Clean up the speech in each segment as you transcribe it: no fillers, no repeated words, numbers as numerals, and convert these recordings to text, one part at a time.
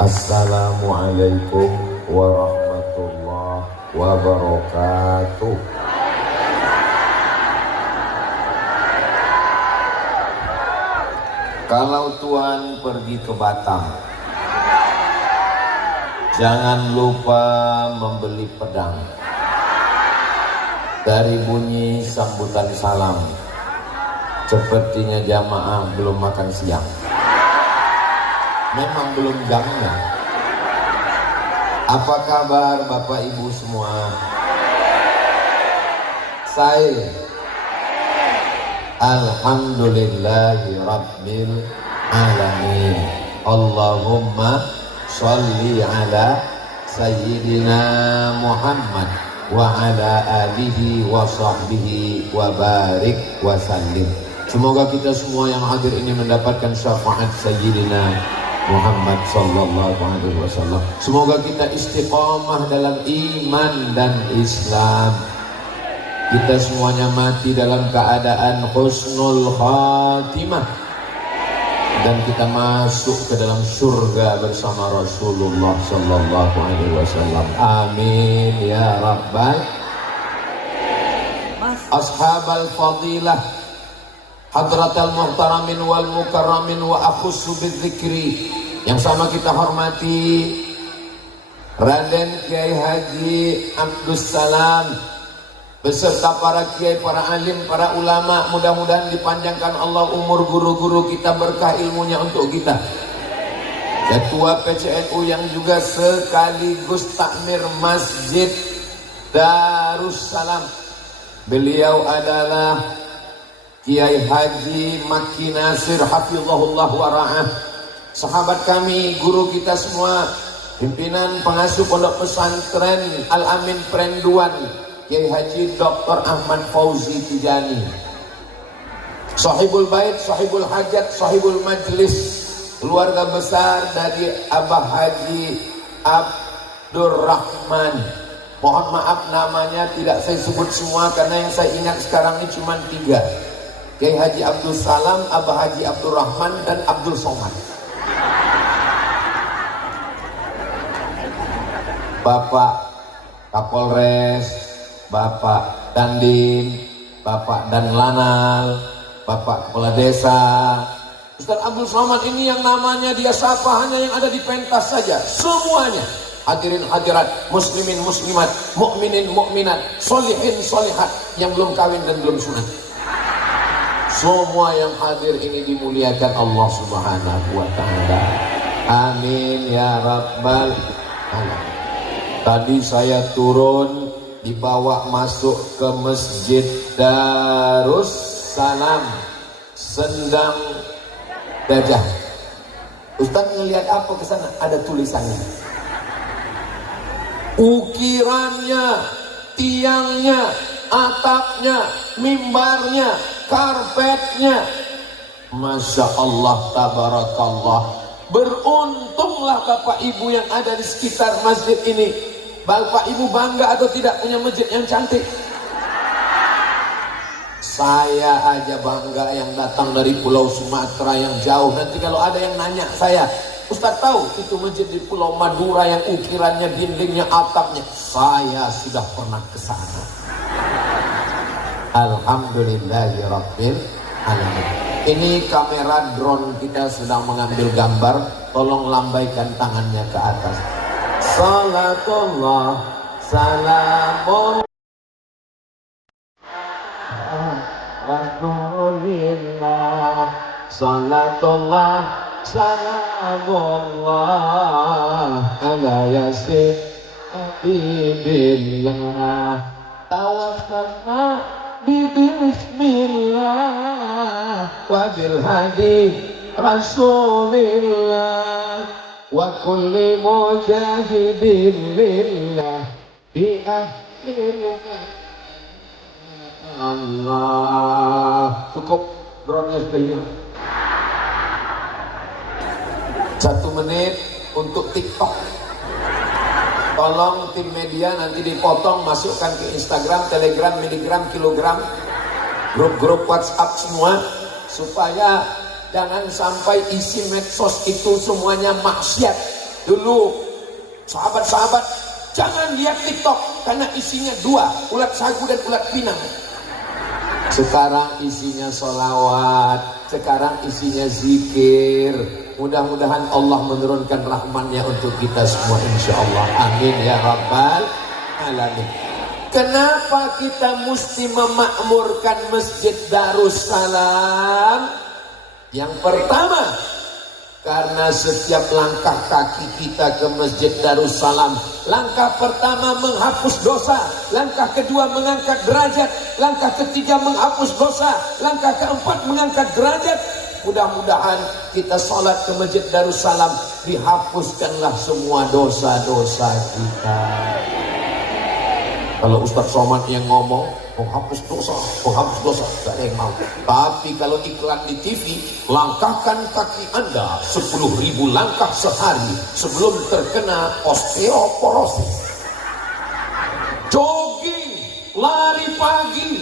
Assalamualaikum warahmatullahi wabarakatuh. Kalau Tuhan pergi ke Batam, jangan lupa membeli pedang. Dari bunyi sambutan salam, sepertinya jamaah belum makan siang. Memang belum jamnya. Apa kabar Bapak Ibu semua? Saya Alhamdulillahi Rabbil Alamin. Allahumma sholli ala Sayyidina Muhammad wa ala alihi wa sahbihi wa barik wa sallim. Semoga kita semua yang hadir ini mendapatkan syafaat Sayyidina Muhammad sallallahu alaihi wasallam. Semoga kita istiqomah dalam iman dan Islam. Kita semuanya mati dalam keadaan husnul khatimah, dan kita masuk ke dalam surga bersama Rasulullah sallallahu alaihi wasallam. Amin ya rabbal ashabal fadilah, hadratal muhtaramin wal mukarramin wa akhussu bidzikri. Yang sama kita hormati Raden Kiai Haji Abdus Salam beserta para kiai, para alim, para ulama. Mudah-mudahan dipanjangkan Allah umur guru-guru kita, berkah ilmunya untuk kita. Ketua PCNU yang juga sekaligus takmir Masjid Darussalam, beliau adalah Kiai Haji Maki Nasir hafizahullah wa ra'ah. Sahabat kami, guru kita semua, pimpinan pengasuh pondok pesantren Al-Amin Prenduan, Kiai Haji Dr. Ahmad Fauzi Tijani, Sahibul Bait, Sahibul Hajat, Sahibul Majlis, keluarga besar dari Abah Haji Abdurrahman. Mohon maaf namanya tidak saya sebut semua karena yang saya ingat sekarang ini cuma 3. Kiai Haji Abdul Salam, Abah Haji Abdurrahman, dan Abdul Somad. Bapak Kapolres, Bapak Dandim, Bapak Danlanal, Bapak Kepala Desa, Ustaz Abdul Somad ini yang namanya dia sapa hanya yang ada di pentas saja. Semuanya hadirin hadirat, muslimin muslimat, mukminin mukminat, solihin solihat yang belum kawin dan belum sunat. Semua yang hadir ini dimuliakan Allah Subhanahu wa ta'ala. Amin ya rabbal alamin. Tadi saya turun, dibawa masuk ke Masjid Darussalam Sendang Gajah. Ustaz ngelihat apa ke sana? Ada tulisannya. Ukirannya, tiangnya, atapnya, mimbarnya, karpetnya, Masya Allah, tabarakallah. Beruntunglah Bapak Ibu yang ada di sekitar masjid ini. Bapak Ibu bangga atau tidak punya masjid yang cantik? Saya aja bangga yang datang dari Pulau Sumatera yang jauh. Nanti kalau ada yang nanya saya, Ustaz tahu itu masjid di Pulau Madura yang ukirannya, dindingnya, atapnya? Saya sudah pernah ke sana. Alhamdulillahirabbil alamin. Ini kamera drone kita sedang mengambil gambar. Tolong lambaikan tangannya ke atas. Salatullah salamullah Rasulillah. Salatullah salamullah ala yasin habibillah. Tawakkalna bismillah wa bil hadi Rasulillah wa kulli mujahidin lillah bi akhirina Allah. Cukup drone-nya sekali. 1 menit untuk TikTok. Tolong tim media nanti dipotong, masukkan ke Instagram, Telegram, Miligram, Kilogram, grup-grup WhatsApp semua, supaya jangan sampai isi medsos itu semuanya maksiat. Dulu sahabat-sahabat jangan lihat TikTok karena isinya dua, ulat sagu dan ulat pinang. Sekarang isinya sholawat, sekarang isinya zikir. Mudah-mudahan Allah menurunkan rahman-Nya untuk kita semua insyaallah. Amin ya rabbal alamin. Kenapa kita mesti memakmurkan Masjid Darussalam? Yang pertama, karena setiap langkah kaki kita ke Masjid Darussalam, langkah pertama menghapus dosa, langkah kedua mengangkat derajat, langkah ketiga menghapus dosa, langkah keempat mengangkat derajat. Mudah-mudahan kita sholat ke Masjid Darussalam, dihapuskanlah semua dosa-dosa kita. Kalau Ustadz Somad yang ngomong menghapus dosa, gak ada yang mau. Tapi kalau iklan di TV, langkahkan kaki Anda 10.000 langkah sehari sebelum terkena osteoporosis. Jogging, lari pagi.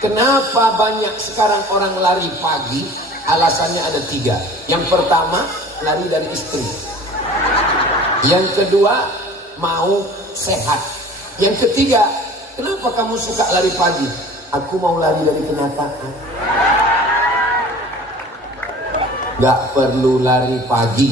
Kenapa banyak sekarang orang lari pagi? Alasannya ada 3. Yang pertama, lari dari istri. Yang kedua, mau sehat. Yang ketiga, kenapa kamu suka lari pagi? Aku mau lari dari kenyataan. Gak perlu lari pagi.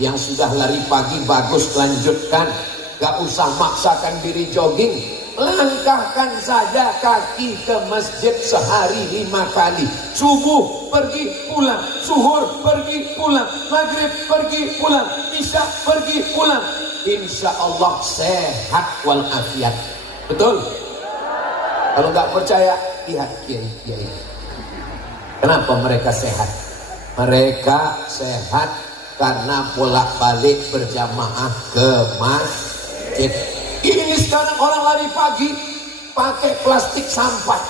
Yang sudah lari pagi bagus, lanjutkan. Gak usah maksakan diri jogging. Langkahkan saja kaki ke masjid sehari 5 kali. Subuh pergi pulang, zuhur pergi pulang, maghrib pergi pulang, isya pergi pulang. Insya Allah sehat walafiat. Betul? Kalau nggak percaya, lihat kiai-kiai. Kenapa mereka sehat? Mereka sehat karena bolak-balik berjamaah ke masjid. Ini sekarang orang lari pagi pakai plastik sampah.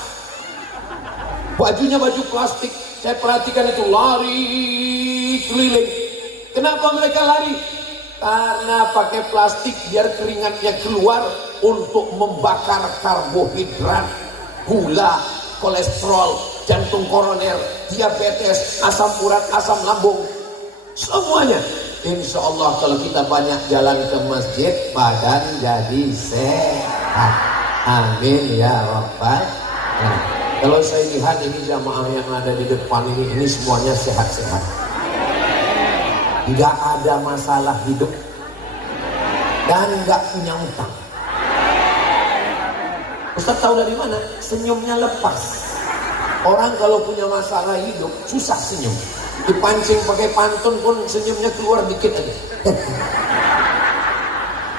Bajunya baju plastik. Saya perhatikan itu lari keliling. Kenapa mereka lari? Karena pakai plastik biar keringatnya keluar untuk membakar karbohidrat, gula, kolesterol, jantung koroner, diabetes, asam urat, asam lambung, semuanya. Insya Allah kalau kita banyak jalan ke masjid, badan jadi sehat. Amin ya rabbal alamin. Kalau saya lihat ini jamaah yang ada di depan ini semuanya sehat-sehat. Nggak ada masalah hidup dan nggak punya utang. Ustaz tahu dari mana? Senyumnya lepas. Orang kalau punya masalah hidup susah senyum. Dipancing pakai pantun pun senyumnya keluar dikit aja.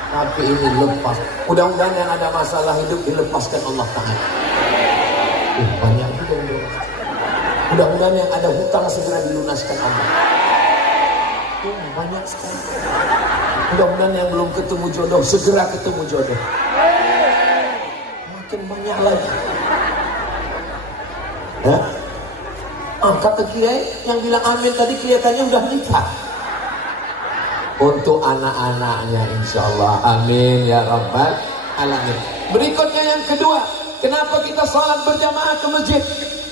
Tapi ini lepas. Mudah-mudahan yang ada masalah hidup dilepaskan Allah Ta'ala. Banyak juga yang dilepaskan. Mudah-mudahan yang ada hutang segera dilunaskan Allah. Banyak sekali. Mudah-mudahan yang belum ketemu jodoh segera ketemu jodoh. Makin banyak lagi. Kata kiai yang bilang amin tadi kelihatannya udah nikah. Untuk anak-anaknya insya Allah. Amin ya rabbal alamin. Berikutnya yang kedua, kenapa kita sholat berjamaah ke masjid?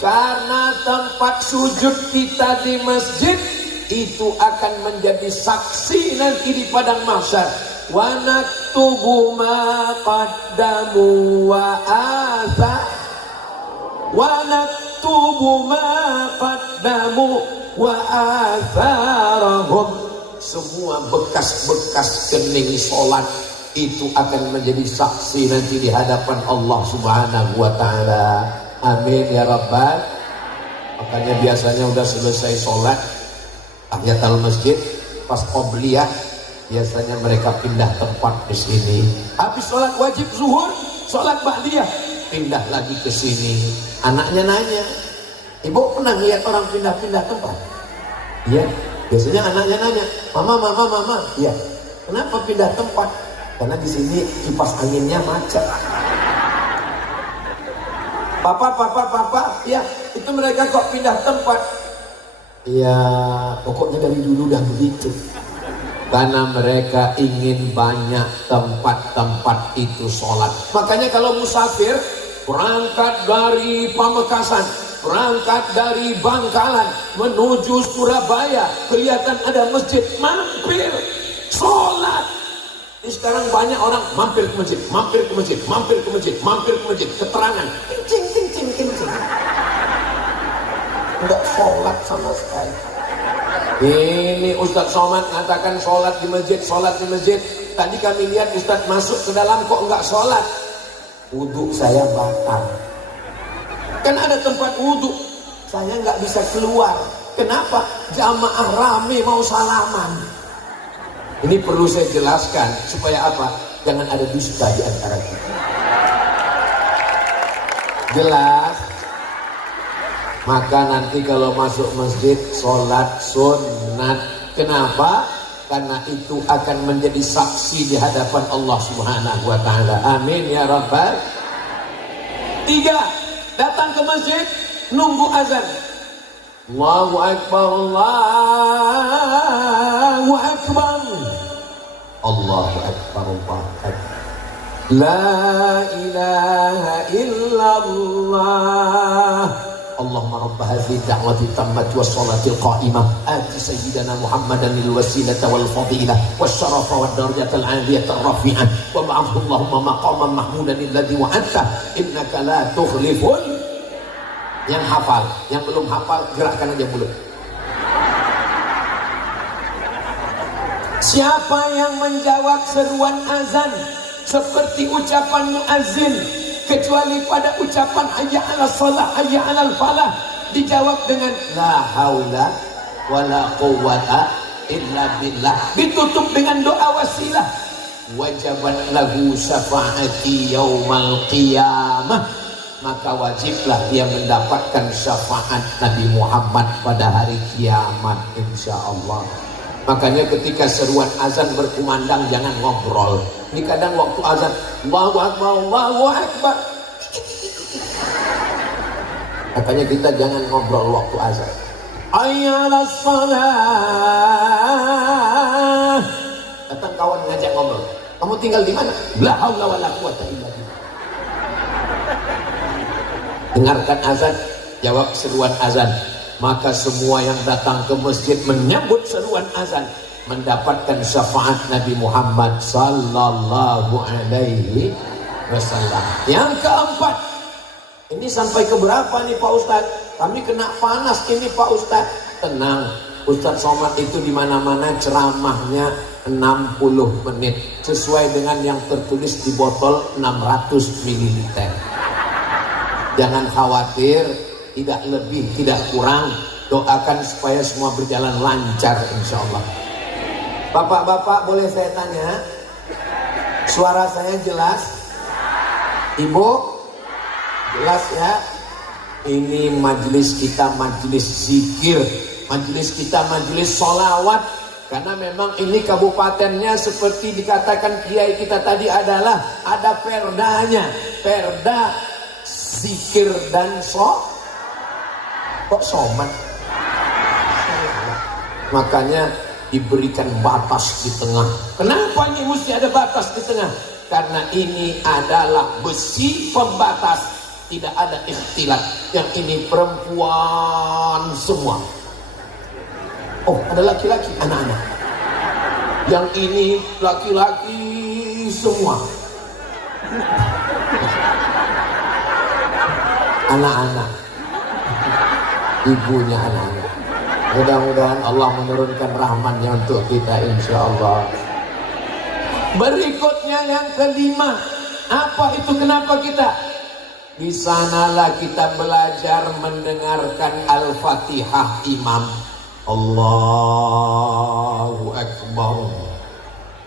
Karena tempat sujud kita di masjid itu akan menjadi saksi nanti di padang mahsyar. Wa naktubu ma qaddamu wa athar wa naktubu ma qaddamu wa atharahum. Semua bekas-bekas kening sholat itu akan menjadi saksi nanti di hadapan Allah Subhanahu wa ta'ala. Amin ya rabbal. Makanya biasanya udah selesai sholat tahiyatul masjid, pas qobliyah biasanya mereka pindah tempat ke sini. Habis sholat wajib zuhur, sholat ba'diyah, pindah lagi ke sini. Anaknya nanya, ibu pernah lihat orang pindah-pindah tempat? Iya. Biasanya anaknya nanya, mama, iya. Kenapa pindah tempat? Karena di sini kipas anginnya macet. Papa, iya. Itu mereka kok pindah tempat? Ya pokoknya dari dulu udah begitu. Karena mereka ingin banyak tempat-tempat itu sholat. Makanya kalau musafir berangkat dari Pamekasan, berangkat dari Bangkalan menuju Surabaya, kelihatan ada masjid, mampir sholat. Sekarang banyak orang mampir ke masjid, mampir ke masjid, mampir ke masjid, mampir ke masjid, keterangan, kencing. Enggak sholat sama sekali. Ini Ustadz Somad mengatakan sholat di masjid, sholat di masjid. Tadi kami lihat Ustadz masuk ke dalam kok enggak sholat. Wudhu saya batal. Kan ada tempat wudhu, saya nggak bisa keluar. Kenapa? Jamaah rame mau salaman. Ini perlu saya jelaskan supaya apa? Jangan ada dusta di antara kita. Jelas? Maka nanti kalau masuk masjid sholat sunat. Kenapa? Karena itu akan menjadi saksi di hadapan Allah Subhanahu wa Ta'ala. Amin ya Rabbal. 3. Datang ke masjid, nunggu azan. Allahu Akbar, Allahu Akbar, Allahu Akbar, Allahu Akbar. La ilaha illallah. Allahumma rabb hadhihi da'wati tammati was salati qa'imah ati sayyidina Muhammadan lil wasilata wal fadilah was syarafa wad darajatal 'aliyata rafi'ah wa ba'athu Allahumma maqaman mahmudan alladhi wa'adta innaka la tukhliful. Yang hafal, yang belum hafal gerakkan aja mulut. Siapa yang menjawab seruan azan seperti ucapan muazzin kecuali pada ucapan hayya 'alas shalah hayya 'alal falah dijawab dengan la haula wala quwwata illa billah, ditutup dengan doa wasilah, wajabat lahu syafaati yaumal qiyamah, maka wajiblah dia mendapatkan syafaat Nabi Muhammad pada hari kiamat insyaallah. Makanya ketika seruan azan berkumandang jangan ngobrol. Ini kadang waktu azan Allahu Akbar, Allahu Akbar. Makanya kita jangan ngobrol waktu azan. Hayya 'alas shalah. Datang kawan ngajak ngobrol. Kamu tinggal di mana? La haula wala quwata illa billah. Dengarkan azan, jawab seruan azan. Maka semua yang datang ke masjid menyambut seruan azan mendapatkan syafaat Nabi Muhammad sallallahu alaihi wasallam. Yang keempat, ini sampai ke berapa nih Pak Ustadz? Kami kena panas ini Pak Ustadz. Tenang, Ustadz Somad itu di mana-mana ceramahnya 60 menit sesuai dengan yang tertulis di botol 600 ml. Jangan khawatir, tidak lebih, tidak kurang. Doakan supaya semua berjalan lancar insya Allah. Bapak-bapak boleh saya tanya? Suara saya jelas? Ibu? Jelas ya? Ini majelis kita majelis zikir, majelis kita majelis sholawat. Karena memang ini kabupatennya seperti dikatakan kiai kita tadi adalah ada perdanya, perda zikir dan kok somat. Makanya diberikan batas di tengah. Kenapa ini mesti ada batas di tengah? Karena ini adalah besi pembatas, tidak ada ikhtilat. Yang ini perempuan semua. Oh, ada laki-laki, anak-anak. Yang ini laki-laki semua. Anak-anak. Ibunya anak-anak. Mudah-mudahan Allah menurunkan rahmatnya untuk kita insya Allah. Berikutnya yang kelima, apa itu kenapa kita? Di sanalah kita belajar mendengarkan Al-Fatihah imam. Allahu Akbar.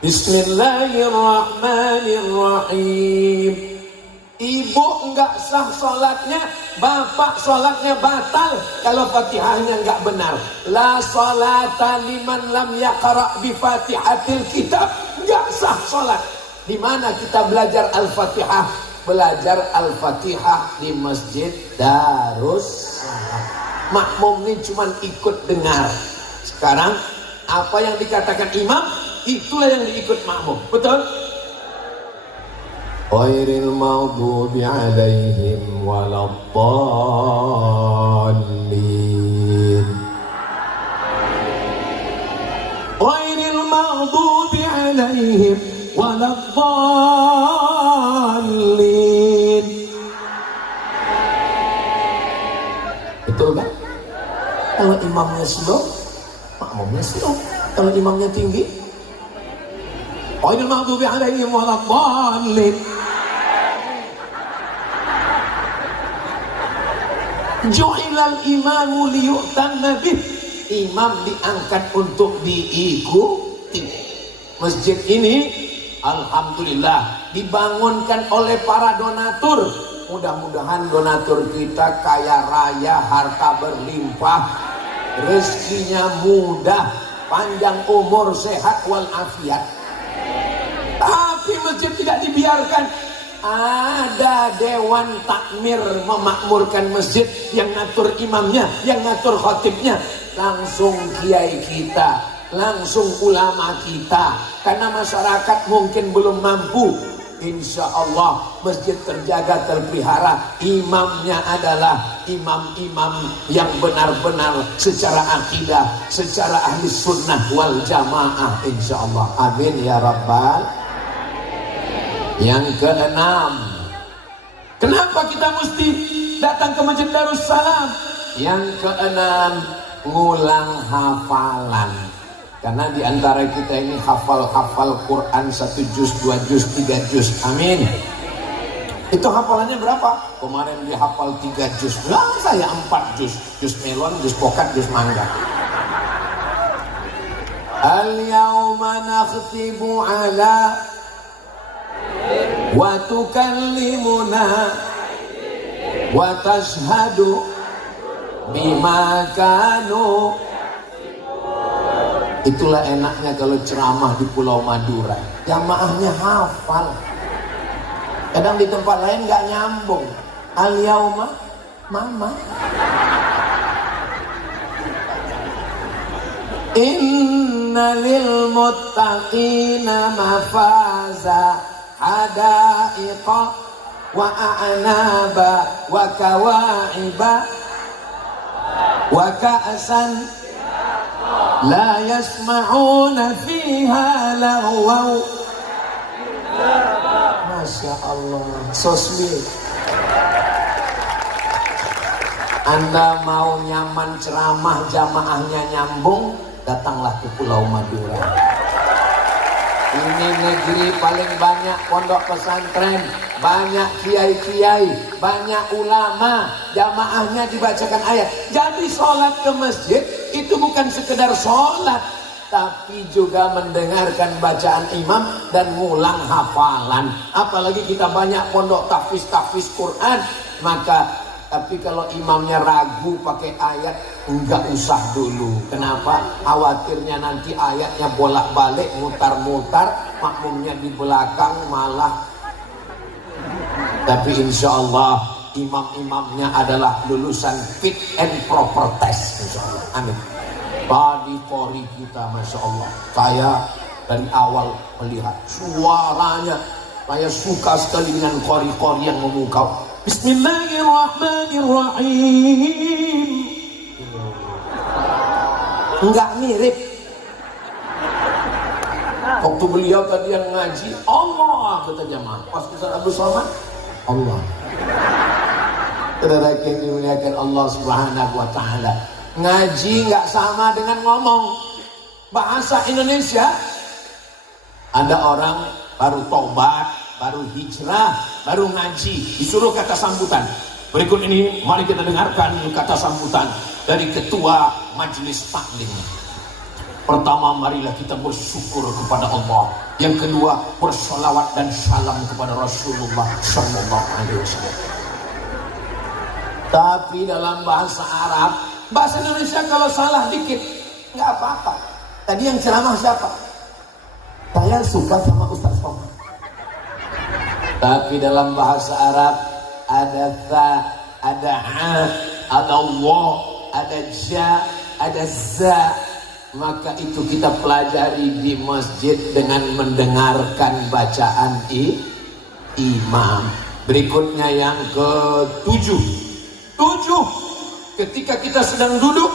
Bismillahirrahmanirrahim. Ibu enggak sah sholatnya, bapak sholatnya batal kalau fatihahnya enggak benar. La sholata liman lam yaqra bi fatihatil kitab. Enggak sah sholat. Di mana kita belajar Al-Fatihah? Belajar Al-Fatihah di Masjid Darus Salam. Makmum ini cuma ikut dengar. Sekarang apa yang dikatakan imam, itulah yang diikut makmum. Betul? Ghairil maghdubi alaihim waladdallin. Ghairil maghdubi alaihim waladdallin. Betul kan? Kalau imamnya slow, makmumnya slow. Kalau imamnya tinggi, ghairil maghdubi alaihim waladdallin. Ju'ilal imamu liyu'tamma bih. Imam diangkat untuk diikuti. Masjid ini alhamdulillah dibangunkan oleh para donatur. Mudah-mudahan donatur kita kaya raya, harta berlimpah, rezekinya mudah, panjang umur, sehat walafiat. Tapi masjid tidak dibiarkan. Ada dewan takmir memakmurkan masjid, yang ngatur imamnya, yang ngatur khatibnya langsung kiai kita, langsung ulama kita. Karena masyarakat mungkin belum mampu, insya Allah masjid terjaga, terpelihara. Imamnya adalah imam-imam yang benar-benar secara akidah, secara ahli sunnah wal jamaah, insya Allah. Amin ya rabbal. Yang keenam, kenapa kita mesti datang ke Masjid Darussalam? Yang keenam, ngulang hafalan. Karena di antara kita ini hafal Quran 1 juz, 2 juz, 3 juz. Amin. Itu hafalannya berapa? Kemarin dia hafal 3 juz. Lah saya 4 juz. Juz melon, juz pokat, juz mangga. Al-yawma nakhtimu ala wa tukallimuna wa tashhadu bima kanu. Itulah enaknya kalau ceramah di Pulau Madura, jamaahnya hafal. Kadang di tempat lain nggak nyambung. Al yauma mama, inna lil muttaqina mafaza hadaiqa wa a'naba wa kawa'iba wa ka'san la yasma'una fiha lagwaw. Masya Allah, so sweet. Anda mau nyaman ceramah, jamaahnya nyambung, datanglah ke Pulau Madura. Ini negeri paling banyak pondok pesantren, banyak kiai-kiai, banyak ulama, jamaahnya dibacakan ayat. Jadi sholat ke masjid itu bukan sekedar sholat, tapi juga mendengarkan bacaan imam dan ngulang hafalan. Apalagi kita banyak pondok tahfiz Quran, maka tapi kalau imamnya ragu pakai ayat, enggak usah dulu. Kenapa? Khawatirnya nanti ayatnya bolak-balik, mutar-mutar, makmumnya di belakang malah. Tapi insya Allah imam-imamnya adalah lulusan fit and proper test, insya Allah. Amin. Tadi kori kita, masya Allah, saya dari awal melihat suaranya, saya suka sekali dengan kori-kori yang memukau. Bismillahirrahmanirrahim. Enggak mirip. Waktu beliau tadi yang ngaji, Allah kata jamaah. Pas Ustaz Abdul Somad, Allah. Saudara yang dimuliakan Allah Subhanahu wa taala. Ngaji enggak sama dengan ngomong. Bahasa Indonesia, ada orang baru tobat, baru hijrah, baru ngaji, disuruh kata sambutan. Berikut ini mari kita dengarkan kata sambutan dari ketua majelis taklim. Pertama, marilah kita bersyukur kepada Allah. Yang kedua, bersolawat dan salam kepada Rasulullah Sallallahu Alaihi Wasallam. Tapi dalam bahasa Arab, bahasa Indonesia kalau salah dikit nggak apa-apa. Tadi yang ceramah siapa? Saya suka sama Ustaz Somad. Tapi dalam bahasa Arab ada ta, ada a, ada wa, ada ja, ada za. Maka itu kita pelajari di masjid dengan mendengarkan bacaan imam. Berikutnya yang ketujuh. Ketika kita sedang duduk,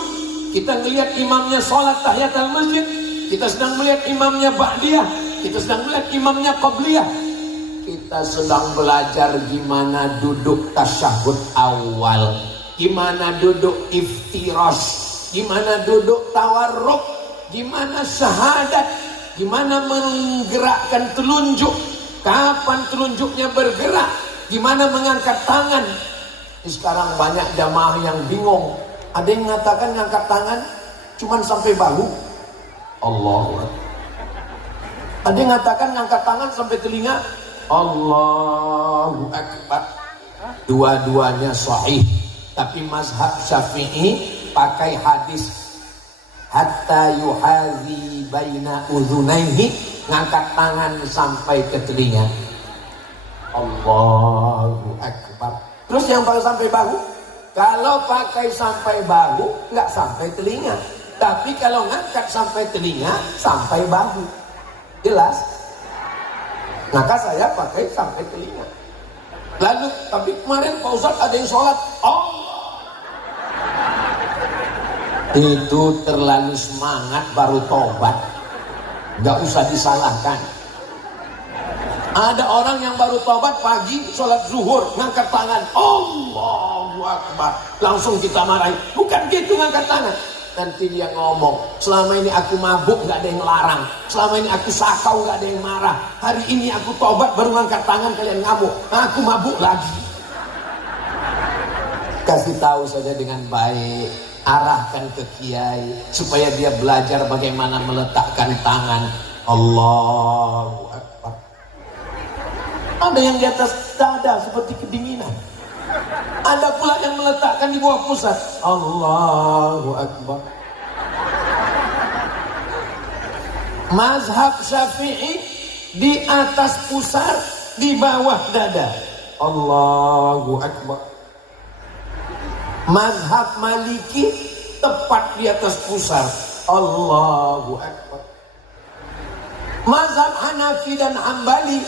kita melihat imamnya sholat tahiyatul masjid, kita sedang melihat imamnya ba'diyah, Kita sedang melihat imamnya qabliyah. Kita sedang belajar gimana duduk tasyahud awal, gimana duduk iftirash, gimana duduk tawarruk, gimana syahadat, gimana menggerakkan telunjuk, kapan telunjuknya bergerak, gimana mengangkat tangan. Sekarang banyak jamaah yang bingung. Ada yang mengatakan ngangkat tangan cuman sampai bahu. Allahu Akbar. Ada yang mengatakan ngangkat tangan sampai telinga. Allahu Akbar. Dua-duanya sahih. Tapi mazhab Syafi'i pakai hadis hatta yuhazi baina udhunaihi, ngangkat tangan sampai ke telinga. Allahu Akbar. Terus yang pakai sampai bahu? Kalau pakai sampai bahu nggak sampai telinga. Tapi kalau ngangkat sampai telinga sampai bahu. Jelas? Maka saya pakai sampai telinga. Lalu, tapi kemarin Pak Ustadz ada yang sholat Allah. Itu terlalu semangat baru tobat. Nggak usah disalahkan. Ada orang yang baru tobat pagi sholat zuhur ngangkat tangan Allahu Akbar, langsung kita marahi. Bukan gitu ngangkat tangan. Nanti dia ngomong, selama ini aku mabuk gak ada yang larang, selama ini aku sakau gak ada yang marah, hari ini aku tobat baru ngangkat tangan kalian ngamuk, aku mabuk lagi. Kasih tahu saja dengan baik, arahkan ke kiai supaya dia belajar bagaimana meletakkan tangan. Allahu Akbar. Ada yang di atas dada seperti kedinginan, ada pula yang meletakkan di bawah pusat. Allahu Akbar. Mazhab Syafi'i di atas pusar, di bawah dada. Allahu Akbar. Mazhab Maliki tepat di atas pusar. Allahu Akbar. Mazhab Hanafi dan Hambali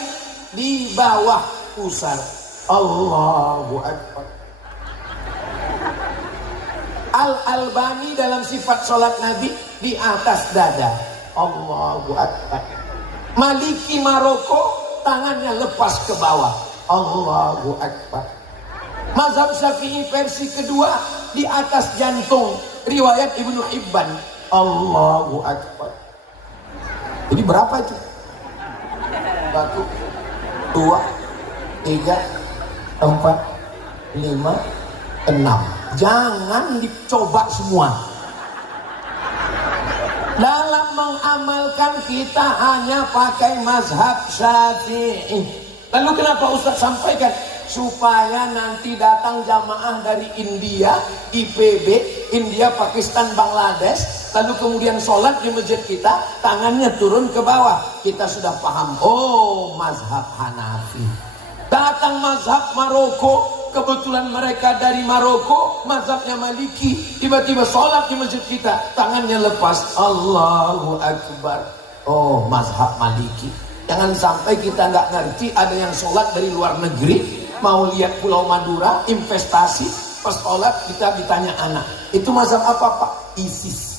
di bawah pusar. Allahu Akbar. Al-Albani dalam sifat sholat Nabi di atas dada. Allahu Akbar. Maliki Maroko tangannya lepas ke bawah. Allahu Akbar. Mazhab Syafi'i versi kedua di atas jantung, riwayat Ibnu Hibban. Allahu Akbar. Jadi berapa itu? 1, 2, 3, 4, 5, 6. Jangan dicoba semua. Dalam mengamalkan kita hanya pakai mazhab Syafi'i. Lalu kenapa Ustaz sampaikan? Supaya nanti datang jamaah dari India, IPB, India, Pakistan, Bangladesh, lalu kemudian sholat di masjid kita, tangannya turun ke bawah. Kita sudah paham, oh mazhab Hanafi. Datang mazhab Maroko, kebetulan mereka dari Maroko, mazhabnya Maliki, tiba-tiba sholat di masjid kita, tangannya lepas. Allahu Akbar. Oh mazhab Maliki. Jangan sampai kita nggak ngerti, ada yang sholat dari luar negeri, mau lihat Pulau Madura, investasi, pas sholat kita ditanya anak, itu mazhab apa Pak? ISIS.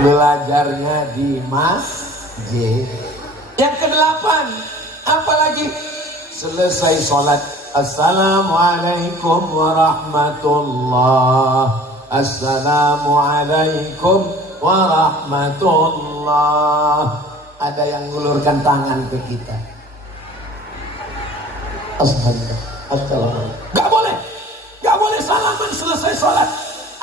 Belajarnya di masjid. Yang ke-8, apalagi? Selesai sholat, Assalamualaikum warahmatullah, Assalamualaikum warahmatullah. Ada yang ngulurkan tangan ke kita. Assalamualaikum. Gak boleh salaman selesai sholat.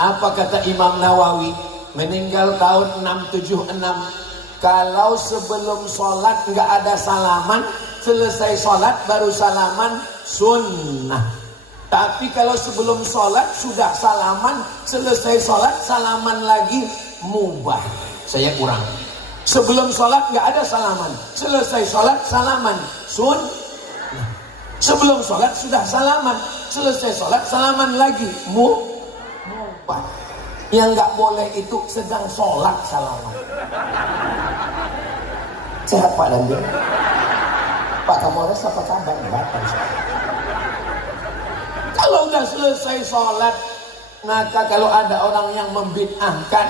Apa kata Imam Nawawi? Meninggal tahun 676. Kalau sebelum sholat gak ada salaman, selesai sholat baru salaman, sunnah. Tapi kalau sebelum sholat sudah salaman, selesai sholat salaman lagi, mubah. Saya kurang. Sebelum sholat gak ada salaman, selesai sholat salaman, sunnah. Sebelum sholat sudah salaman, selesai sholat salaman lagi, mubah. Yang nggak boleh itu sedang sholat salaman. Sehat Pak Dandir? Pak Kapolres apa kabar? Kalau udah selesai sholat, maka kalau ada orang yang membid'ahkan,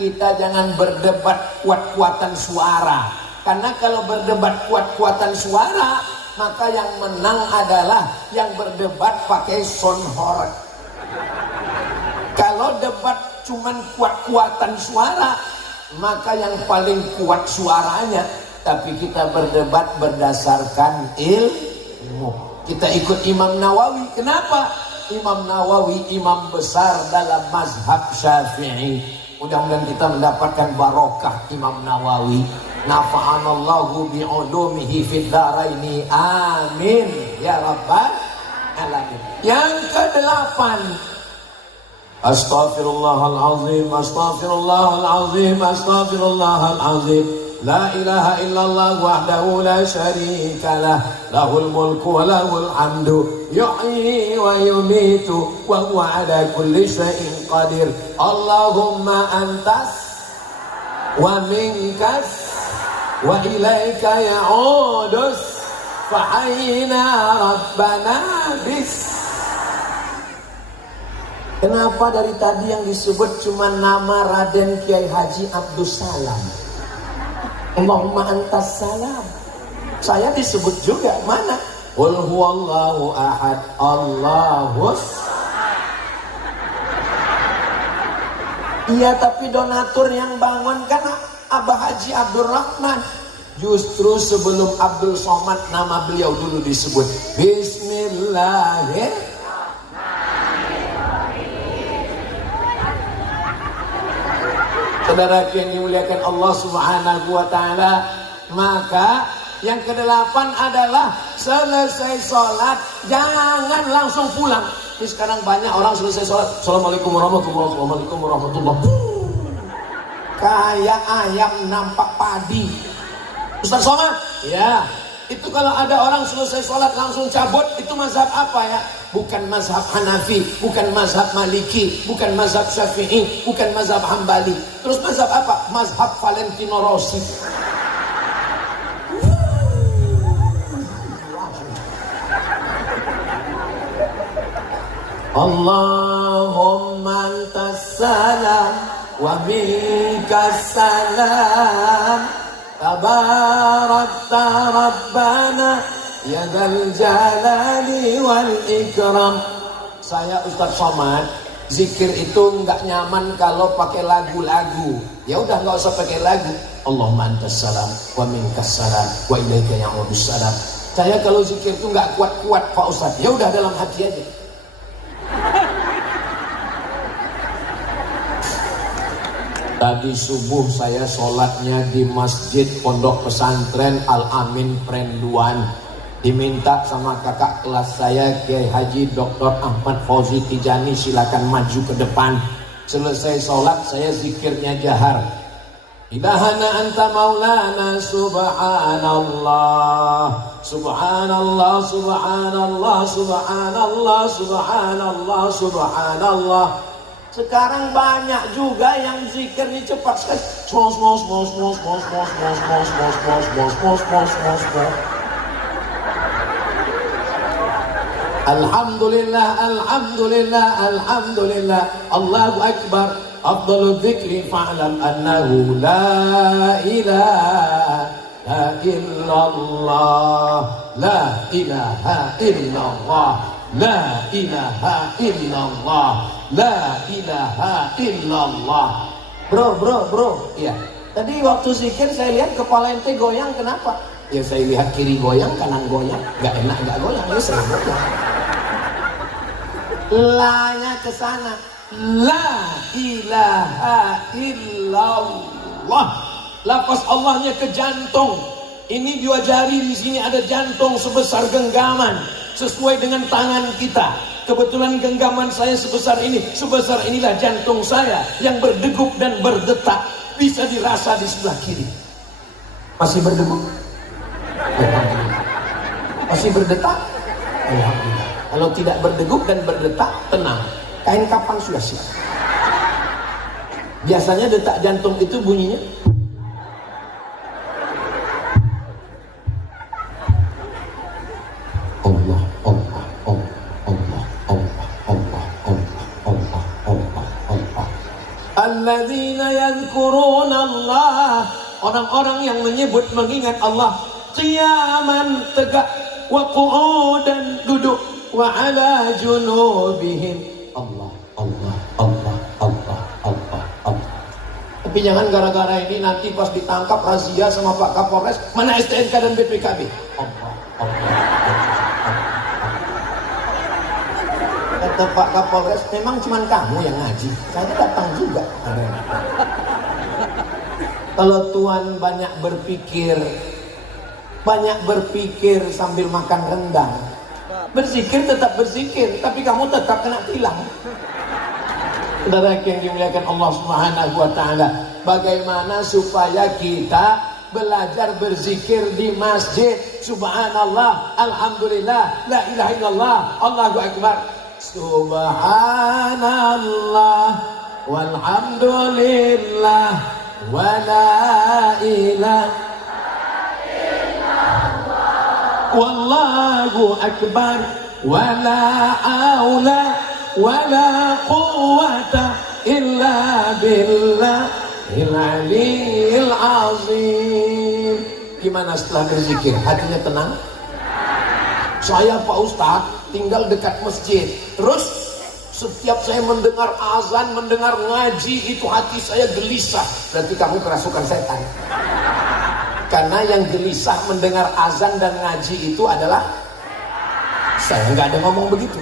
kita jangan berdebat kuat-kuatan suara. Karena kalau berdebat kuat-kuatan suara, maka yang menang adalah yang berdebat pakai soundhorn. Kalau debat cuman kuat-kuatan suara, maka yang paling kuat suaranya. Tapi kita berdebat berdasarkan ilmu. Kita ikut Imam Nawawi. Kenapa? Imam Nawawi imam besar dalam mazhab Syafi'i. Mudah-mudahan kita mendapatkan barokah Imam Nawawi. Nafa'anallahu bi'ulumihi fid dharaini. Amin ya rabbal alamin. Yang ke-8, astaghfirullahalazim, astaghfirullahalazim, astaghfirullahalazim. La ilaha illallah wahdahu la syarikalah, lahul mulku wa lahul hamdu, yuhyi wa yumitu wa huwa ala kulli syai'in qadir. Allahumma antas wa minkas wa ilaika ya'udus fa'ayna rabbana bis. Kenapa dari tadi yang disebut cuma nama Raden Kiai Haji Abdul Salam? Allahumma antas salam. Saya disebut juga mana? Qul huwallahu ahad, Allahus. Iya, tapi donatur yang bangun kan Abah Haji Abdul Rahman. Justru sebelum Abdul Somad nama beliau dulu disebut. Bismillahirrahmanirrahim. Saudara yang dimuliakan Allah Subhanahu wa taala, maka yang ke-8 adalah selesai sholat jangan langsung pulang. Ini sekarang banyak orang selesai sholat, Assalamualaikum warahmatullahi wabarakatuh, kayak ayam nampak padi. Ustaz Somad, ya, itu kalau ada orang selesai sholat langsung cabut, itu mazhab apa ya? Bukan mazhab Hanafi, bukan mazhab Maliki, bukan mazhab Syafi'i, bukan mazhab Hambali. Terus mazhab apa? Mazhab Valentino Rossi. Allahumma antas salam wa minkas salam, tabarakta rabbana ya dzal jalali wal ikram. Saya Ustaz Somad, zikir itu nggak nyaman kalau pakai lagu-lagu. Ya udah nggak usah pakai lagu. Allahumma antas salam wa minkas salam wa ilaika ya'udus salam. Saya kalau zikir itu nggak kuat-kuat Pak Ustaz. Ya udah dalam hati aja. Tadi subuh saya sholatnya di Masjid Pondok Pesantren Al-Amin Prenduan. Diminta sama kakak kelas saya Kiai Haji Dr. Ahmad Fauzi Tijani, silakan maju ke depan. Selesai sholat saya zikirnya jahar. Ilahana anta maulana subhanallah, subhanallah, subhanallah, subhanallah, subhanallah, subhanallah. Sekarang banyak juga yang zikirnya cepat sekali. Alhamdulillah, alhamdulillah, alhamdulillah, Allahu Akbar. Afdalul dzikri fa'lam annahu la ilaha illallah, la ilaha illallah, la ilaha illallah, la ilaha illallah. Bro, iya. Tadi waktu zikir saya lihat kepala ente goyang, kenapa? Ya saya lihat kiri goyang, kanan goyang, nggak enak nggak goyang, ya saya goyang. La-nya ke sana. La ilaha illallah. Lafaz Allahnya ke jantung. Ini dua jari di sini ada jantung sebesar genggaman, sesuai dengan tangan kita. Kebetulan genggaman saya sebesar ini, sebesar inilah jantung saya yang berdegup dan berdetak. Bisa dirasa di sebelah kiri. Masih berdegup? Alhamdulillah. Masih berdetak? Alhamdulillah. Kalau tidak berdegup dan berdetak, tenang. Kain kapan sudah siap. Biasanya detak jantung itu bunyinya Allah, Allah, Allah, Allah, Allah, Allah, Allah, Allah, Allah, Allah. alladzina yadhkuruna Allah, orang-orang yang menyebut mengingat Allah qiyaman tegak, wa qu'udan duduk, wa ala junubihim. Allah, Allah, Allah, Allah, Allah, Allah. Tapi jangan gara-gara ini nanti pas ditangkap razia sama Pak Kapolres, mana STNK dan BPKB. Allah, Allah, kata Pak Kapolres, memang cuma kamu yang ngaji, saya datang juga. Kalau Tuhan banyak berpikir sambil makan rendang, berzikir tetap berzikir, tapi kamu tetap kena tilang. Saudara yang dimuliakan Allah Subhanahu wa taala, bagaimana supaya kita belajar berzikir di masjid? Subhanallah, alhamdulillah, la ilaha illallah, Allahu akbar. Subhanallah walhamdulillah wa la ilaha wallahu akbar wa la haula wa la quwwata illa billahil aliyyil azim. Gimana setelah berzikir? Hatinya tenang? Saya Pak Ustadz tinggal dekat masjid, terus setiap saya mendengar azan, mendengar ngaji, itu hati saya gelisah. Berarti kamu kerasukan setan. Karena yang gelisah mendengar azan dan ngaji itu adalah saya. Nggak ada ngomong begitu.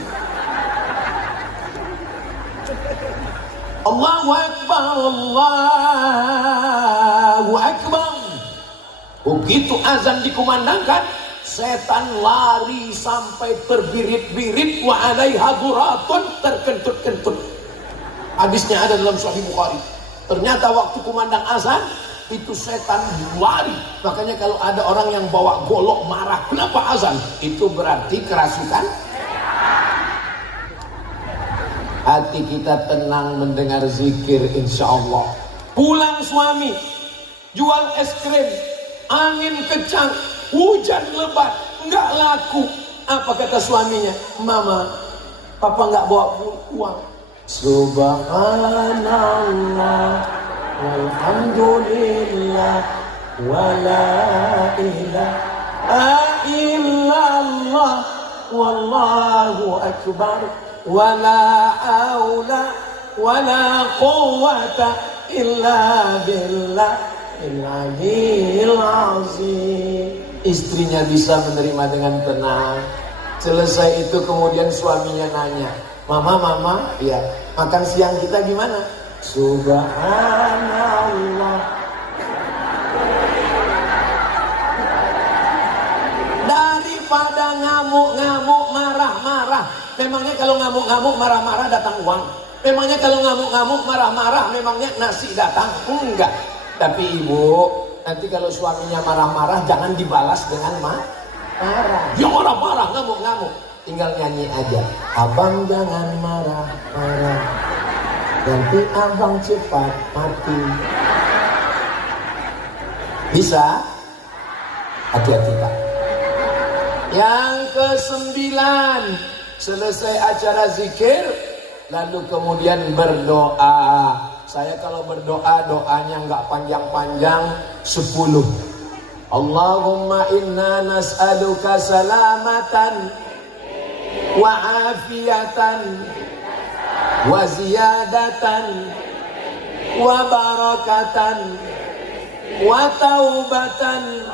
Allahu Akbar, Allahu Akbar. Begitu azan dikumandangkan, setan lari sampai terbirit-birit, wa alaiha duratun, terkentut-kentut. Habisnya ada dalam Sahih Bukhari. Ternyata waktu kumandang azan itu setan lari. Makanya kalau ada orang yang bawa golok marah, kenapa azan? Itu berarti kerasukan. Hati kita tenang mendengar zikir, insya Allah. Pulang suami, jual es krim, angin kencang, hujan lebat, nggak laku. Apa kata suaminya? Mama, papa nggak bawa uang. Subhanallah walhamdulillah wala ilaha illallah wallahu akbar wala haula wala quwwata illa billahil aliyyil azim. Istrinya bisa menerima dengan tenang. Selesai itu kemudian suaminya nanya, Mama, ya, makan siang kita gimana? Subhanallah. Daripada ngamuk-ngamuk, marah-marah. Memangnya kalau ngamuk-ngamuk, marah-marah datang uang? Memangnya kalau ngamuk-ngamuk, marah-marah, memangnya nasi datang? Enggak. Tapi ibu, nanti kalau suaminya marah-marah, jangan dibalas dengan marah. Dia marah-marah, ngamuk-ngamuk, tinggal nyanyi aja. Abang jangan marah-marah, nanti abang cepat mati. Bisa? Hati-hati Pak. Yang ke-9, selesai acara zikir, lalu kemudian berdoa. Saya kalau berdoa, doanya nggak panjang-panjang, 10. Allahumma inna nas'aluka salamatan wa afiyatan wa ziyadatan wa barakatan wa taubatan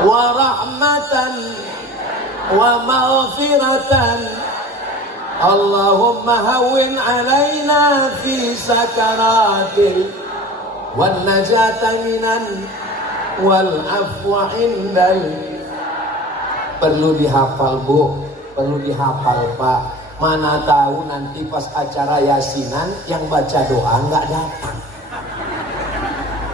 wa rahmatan wa maghfiratan. Allahumma hawwin alaina fi sakaratil wan najata minan wal afwa indal. Perlu dihafal Bu, perlu dihafal Pak. Mana tahu nanti pas acara yasinan yang baca doa nggak datang,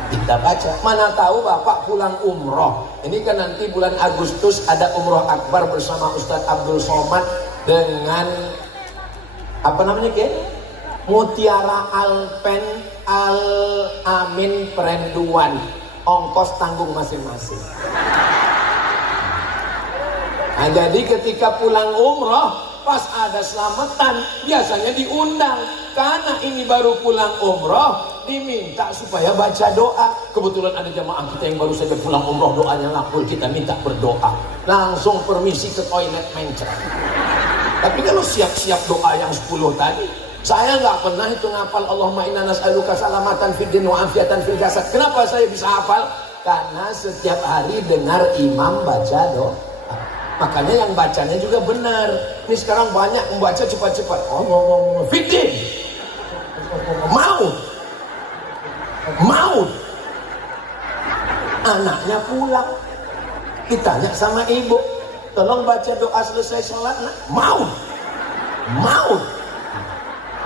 kita baca. Mana tahu Bapak pulang umroh. Ini kan nanti bulan Agustus ada umroh akbar bersama Ustadz Abdul Somad dengan apa namanya Ken? Mutiara Alpen Al Amin Perenduan. Ongkos tanggung masing-masing. Nah, jadi ketika pulang umroh pas ada selamatan biasanya diundang. Karena ini baru pulang umroh, diminta supaya baca doa. Kebetulan ada jamaah kita yang baru saja pulang umroh, doanya ngapul, kita minta berdoa. Langsung permisi ke toilet mencret. Tapi kalau siap-siap doa yang 10 tadi, saya nggak pernah itu ngapal Allahumma inna nas'aluka salamatan fid din wa afiatan fil jasad. Kenapa saya bisa hafal? Karena setiap hari dengar imam baca doa. Makanya yang bacanya juga benar. Ini sekarang banyak membaca cepat-cepat. Oh, fitin, maut. Anaknya pulang, ditanya sama ibu, tolong baca doa selesai sholat. Nak, maut.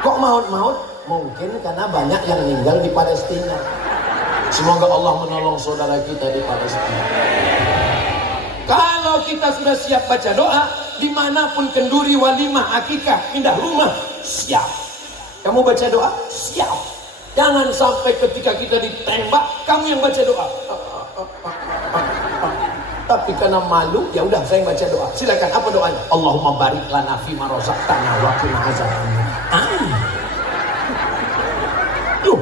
Kok maut? Mungkin karena banyak yang meninggal di Palestina. Semoga Allah menolong saudara kita di Palestina. Kalau kita sudah siap baca doa, dimanapun kenduri, walimah, akikah, pindah rumah, siap. Kamu baca doa, siap. Jangan sampai ketika kita ditembak, kamu yang baca doa. Tapi karena malu, ya udah saya baca doa. Silakan, apa doanya? Allahumma barik lana fima razaqtana wa qina azabannar. Loh,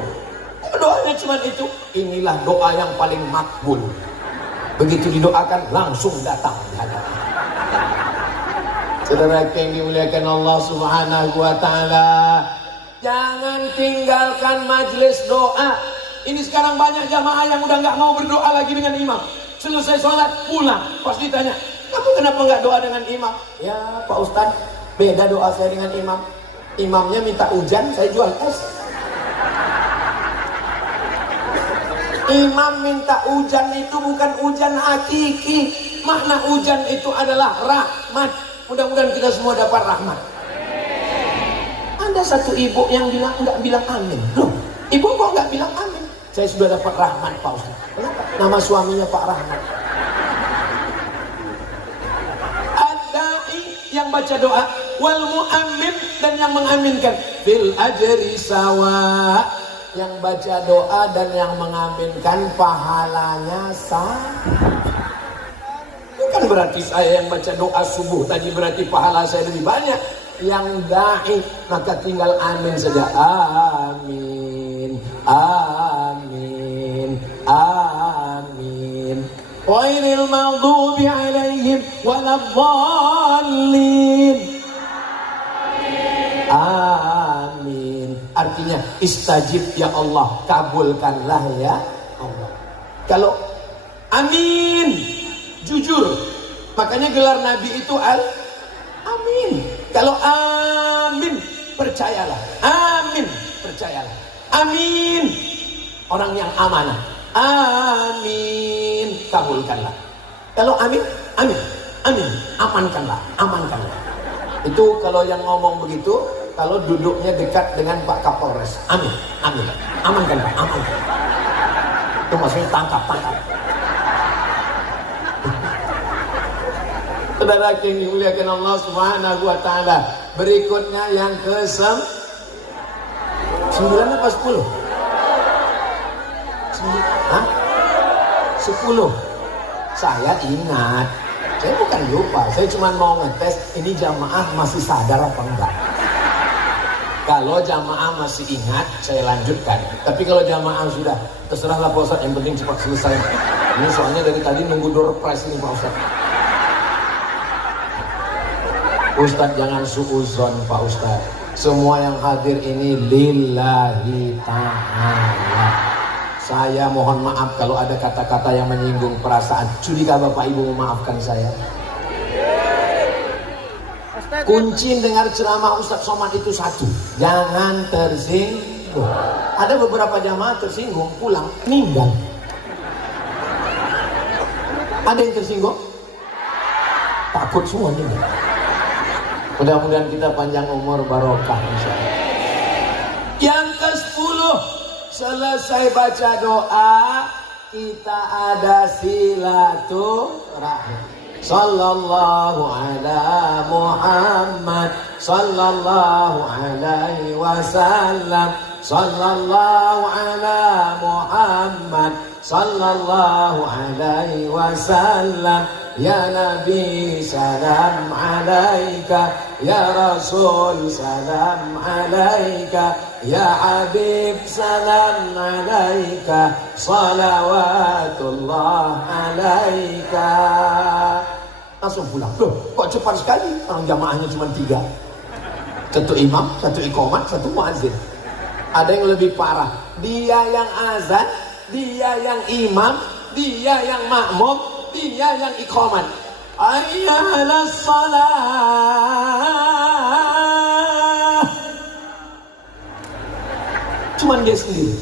doanya cuma itu. Inilah doa yang paling makbul. Begitu didoakan langsung datang hadapan. Saudara yang dimuliakan Allah Subhanahu wa taala, jangan tinggalkan majelis doa. Ini sekarang banyak jamaah yang udah nggak mau berdoa lagi dengan imam. Selesai sholat pulang, pas ditanya, kamu kenapa nggak doa dengan imam? Ya Pak Ustadz, beda doa saya dengan imam. Imamnya minta hujan, saya jual es. Imam minta hujan itu bukan hujan hakiki. Makna hujan itu adalah rahmat. Mudah-mudahan kita semua dapat rahmat. Ada satu ibu yang nggak bilang amin. Loh, ibu kok nggak bilang amin? Saya sudah dapat rahmat Pak Ustaz. Kenapa? Nama suaminya Pak Rahmat. Ad-da'i yang baca doa, wal mu'ammin dan yang mengaminkan. Bil ajri sawa. Yang baca doa dan yang mengaminkan pahalanya sama. Bukan berarti saya yang baca doa subuh tadi berarti pahala saya lebih banyak. Yang da'i maka tinggal amin saja. Amin, amin, amin. Ghairil maghdubi alaihim waladhdallin. Amin. Artinya istajib ya Allah, kabulkanlah ya Allah. Kalau amin jujur, makanya gelar Nabi itu amin. Kalau amin percayalah, amin percayalah, amin orang yang amanah, amin kabulkanlah. Kalau amin amankanlah. Itu kalau yang ngomong begitu, kalau duduknya dekat dengan Pak Kapolres, amin, amankan Pak, amankan. Itu maksudnya tangkap. Saudara yang dimuliakan Allah Subhanahu wa taala. Berikutnya yang ke-9 apa 10? 10. Saya ingat. Saya bukan lupa, saya cuma mau ngetes ini jamaah masih sadar apa enggak. Kalau jamaah masih ingat, saya lanjutkan. Tapi kalau jamaah sudah, terserahlah Pak Ustadz, yang penting cepat selesai. Ini soalnya dari tadi nunggu door prize ini Pak Ustadz. Ustadz jangan suuzon Pak Ustadz. Semua yang hadir ini lillahi ta'ala. Saya mohon maaf kalau ada kata-kata yang menyinggung perasaan. Sudikah Bapak Ibu memaafkan saya? Kunci dengar ceramah Ustadz Somad itu satu, jangan tersinggung. Ada beberapa jamaah tersinggung, pulang, meninggal. Ada yang tersinggung? Takut semua nih. Mudah-mudahan kita panjang umur barokah insyaallah. Yang ke-10, selesai baca doa, kita ada silaturahim. Sallallahu ala Muhammad, sallallahu alaihi wasallam, sallallahu ala Muhammad, sallallahu alaihi wasallam. ya Nabi salam alaika, ya Rasul salam alaika, ya Habib salam alaika, salawatullah alaika. Langsung pulang. Loh, kok cepat sekali? Orang jamaahnya cuma 3. Satu imam, satu iqamat, satu muazzin. Ada yang lebih parah. Dia yang azan, dia yang imam, dia yang makmum, dia yang iqamat. Hayya 'alas shalah. Cuman dia sendiri.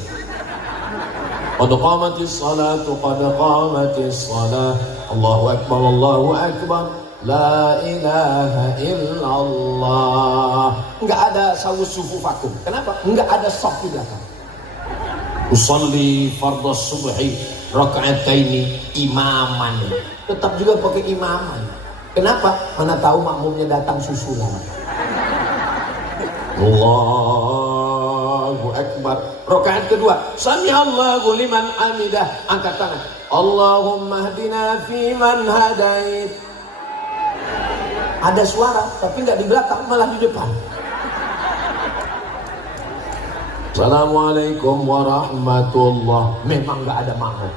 Qad qamatis salatu, qad qamatis salah. Allahu akbar, Allahu akbar. La ilaha illallah. Enggak ada sawu sufufakum. Kenapa? Enggak ada saf di belakang. Usolli fardhu subhi raka'ataini imaman. Tetap juga pakai imaman. Kenapa? Mana tahu makmumnya datang susulan. Allahu akbar. Rakaat kedua, sami Allahu liman hamidah. Angkat tangan. Allahumma hdina fi man hadait. Ada suara, tapi nggak di belakang, malah di depan. Assalamualaikum warahmatullah. Memang nggak ada makmum.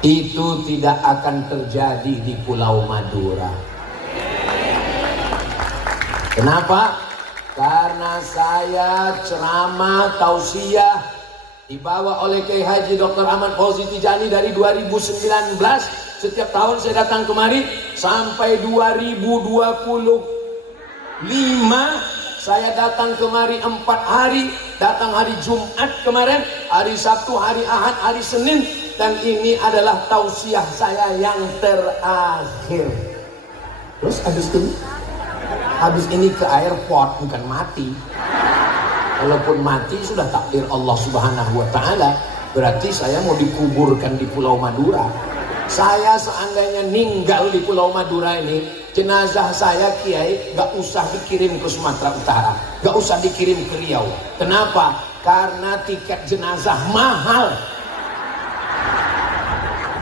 Itu tidak akan terjadi di Pulau Madura. Kenapa? Karena saya ceramah tausiah dibawa oleh Kiai Haji Dr. Ahmad Fauzi Tijani dari 2019. Setiap tahun saya datang kemari sampai 2025 saya datang kemari 4 hari. Datang hari Jumat kemarin, hari Sabtu, hari Ahad, hari Senin, dan ini adalah tausiah saya yang terakhir. Terus habis ini ke airport, bukan mati. Walaupun mati sudah takdir Allah Subhanahu wa taala, berarti saya mau dikuburkan di Pulau Madura. Saya seandainya meninggal di Pulau Madura ini, jenazah saya Kiai gak usah dikirim ke Sumatera Utara, gak usah dikirim ke Riau. Kenapa? Karena tiket jenazah mahal.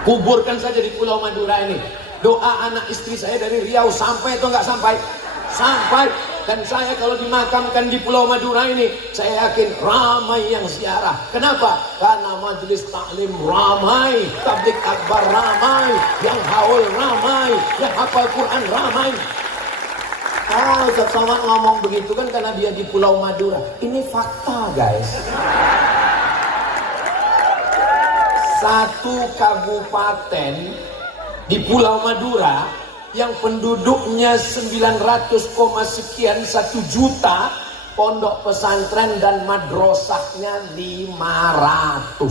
Kuburkan saja di Pulau Madura ini. Doa anak istri saya dari Riau sampai atau nggak sampai? Sampai. Dan saya kalau dimakamkan di Pulau Madura ini, saya yakin ramai yang ziarah. Kenapa? Karena majelis taklim ramai, tablik akbar ramai, yang haul ramai, yang hafal Quran ramai. Ustaz Somad ngomong begitu kan karena dia di Pulau Madura. Ini fakta, guys. Satu kabupaten di Pulau Madura yang penduduknya 900, sekian 1 juta, pondok pesantren dan madrasahnya 500.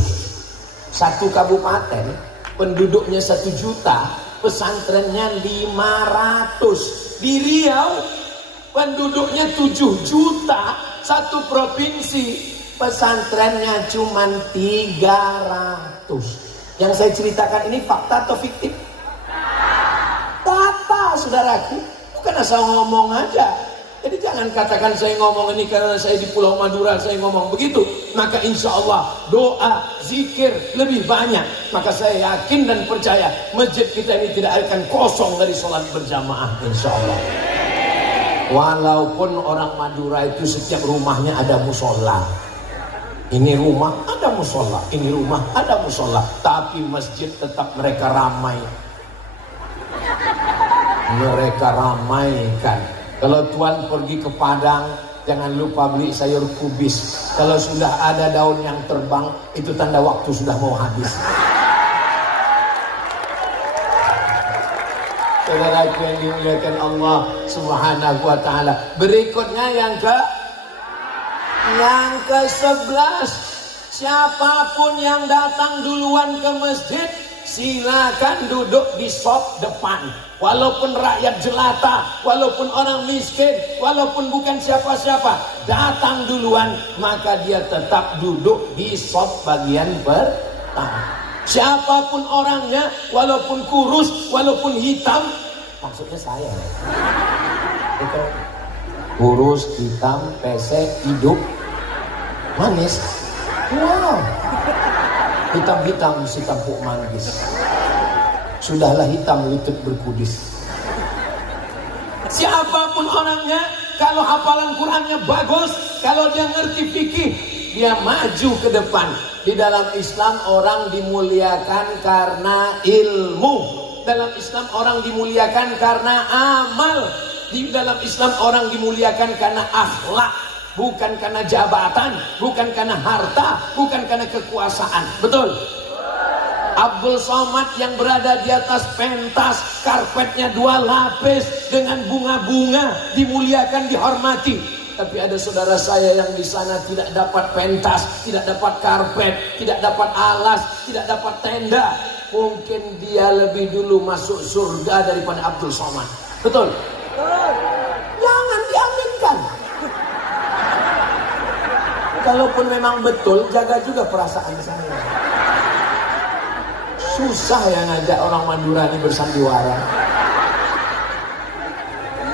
Satu kabupaten penduduknya 1 juta, pesantrennya 500. Di Riau penduduknya 7 juta, satu provinsi, pesantrennya cuma 300. Yang saya ceritakan ini fakta atau fiktif? Data, saudaraku, bukan asal ngomong aja. Jadi jangan katakan saya ngomong ini karena saya di Pulau Madura saya ngomong begitu. Maka insya Allah doa, zikir lebih banyak. Maka saya yakin dan percaya masjid kita ini tidak akan kosong dari sholat berjamaah insya Allah. Walaupun orang Madura itu setiap rumahnya ada musola. Ini rumah ada musola, ini rumah ada musola, tapi masjid tetap mereka ramai. Mereka ramaikan. Kalau tuan pergi ke Padang, jangan lupa beli sayur kubis. Kalau sudah ada daun yang terbang, itu tanda waktu sudah mau habis. Saudaraku yang dimuliakan Allah Subhanahu wa taala. Berikutnya yang ke-11, siapapun yang datang duluan ke masjid silakan duduk di sop depan. Walaupun rakyat jelata, walaupun orang miskin, walaupun bukan siapa-siapa, datang duluan, maka dia tetap duduk di sop bagian pertama. Siapapun orangnya, walaupun kurus, walaupun hitam, maksudnya saya. Itu kurus, hitam, pesek, hidup, manis. Wow. Hitam-hitam si tampuk manggis. Sudahlah hitam lutut berkudis. Siapapun orangnya, kalau hafalan Qurannya bagus, kalau dia ngerti fikih, dia maju ke depan. Di dalam Islam orang dimuliakan karena ilmu. Dalam Islam orang dimuliakan karena amal. Di dalam Islam orang dimuliakan karena akhlak. Bukan karena jabatan, bukan karena harta, bukan karena kekuasaan. Betul? Abdul Somad yang berada di atas pentas, karpetnya 2 lapis dengan bunga-bunga, dimuliakan, dihormati. Tapi ada saudara saya yang di sana tidak dapat pentas, tidak dapat karpet, tidak dapat alas, tidak dapat tenda. Mungkin dia lebih dulu masuk surga daripada Abdul Somad. Betul? Jangan diaminkan. Kalaupun memang betul, jaga juga perasaan saya. Susah ya ngajak orang Madura ini bersandiwara.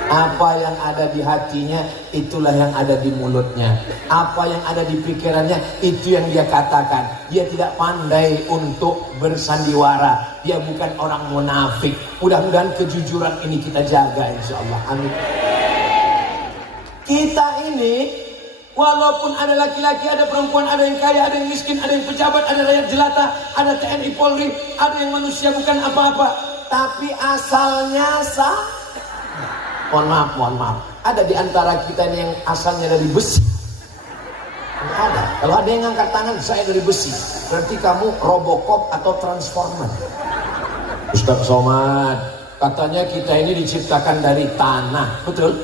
Apa yang ada di hatinya, itulah yang ada di mulutnya. Apa yang ada di pikirannya, itu yang dia katakan. Dia tidak pandai untuk bersandiwara. Dia bukan orang munafik. Mudah-mudahan kejujuran ini kita jaga, insya Allah. Amin. Kita ini, walaupun ada laki-laki, ada perempuan, ada yang kaya, ada yang miskin, ada yang pejabat, ada rakyat jelata, ada TNI Polri, ada yang manusia bukan apa-apa, tapi asalnya mohon maaf, ada di antara kita ini yang asalnya dari besi. Ada. Kalau ada yang ngangkat tangan, saya dari besi, berarti kamu Robocop atau Transformer. Ustaz Somad, katanya kita ini diciptakan dari tanah, betul?